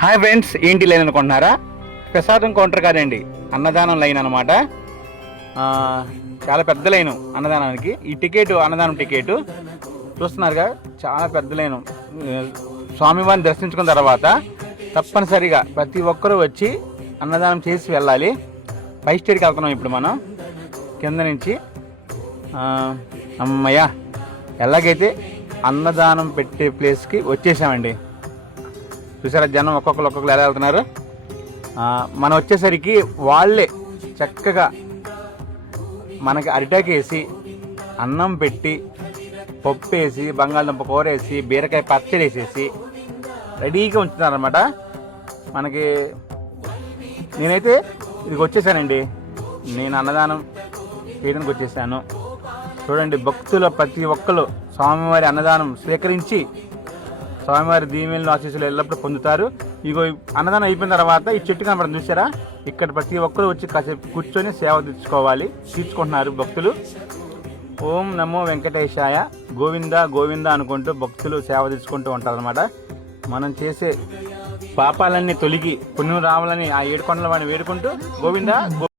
Hi friends, ఏంటి line అనుకుంటున్నారా? ప్రసాదం కౌంటర్ కాదండి, అన్నదానం లైన్ అనమాట. చాలా పెద్ద లైను అన్నదానానికి. ఈ టికెట్ అన్నదానం టికెట్ చూస్తున్నారుగా, చాలా పెద్ద లైను. స్వామివారిని దర్శించుకున్న తర్వాత తప్పనిసరిగా ప్రతి ఒక్కరూ వచ్చి అన్నదానం చేసి వెళ్ళాలి. 5 స్టేర్కి వెళ్తున్నాం ఇప్పుడు మనం కింద నుంచి. అమ్మయ్య, ఎలాగైతే అన్నదానం పెట్టే ప్లేస్కి వచ్చేసామండి. చూసారా జనం ఒక్కొక్కరు ఎలా వెళ్తున్నారు. మనం వచ్చేసరికి వాళ్ళే చక్కగా మనకి అరిటాకు వేసి అన్నం పెట్టి పప్పు వేసి బంగాళదుంప కూర వేసి బీరకాయ పచ్చడి వేసేసి రెడీగా ఉంచుతున్నారనమాట మనకి. నేనైతే ఇదికి వచ్చేసానండి, నేను అన్నదానం చేయడానికి వచ్చేసాను. చూడండి, భక్తుల ప్రతి ఒక్కరు స్వామివారి అన్నదానం స్వీకరించి స్వామివారి దీవెనలు ఆశీస్సులు ఎల్లప్పుడూ పొందుతారు. ఇగో అన్నదానం అయిపోయిన తర్వాత ఈ చెట్టు కనబడుతుంది చూసారా, ఇక్కడ ప్రతి ఒక్కరు వచ్చి కాసేపు కూర్చొని సేవ తీర్చుకుంటున్నారు భక్తులు. ఓం నమో వెంకటేశాయ, గోవింద గోవింద అనుకుంటూ భక్తులు సేవ తీర్చుకుంటూ ఉంటారనమాట. మనం చేసే పాపాలన్నీ తొలగి పుణ్యం రావాలని ఆ 7 కొండల వాడిని వేడుకుంటూ గోవింద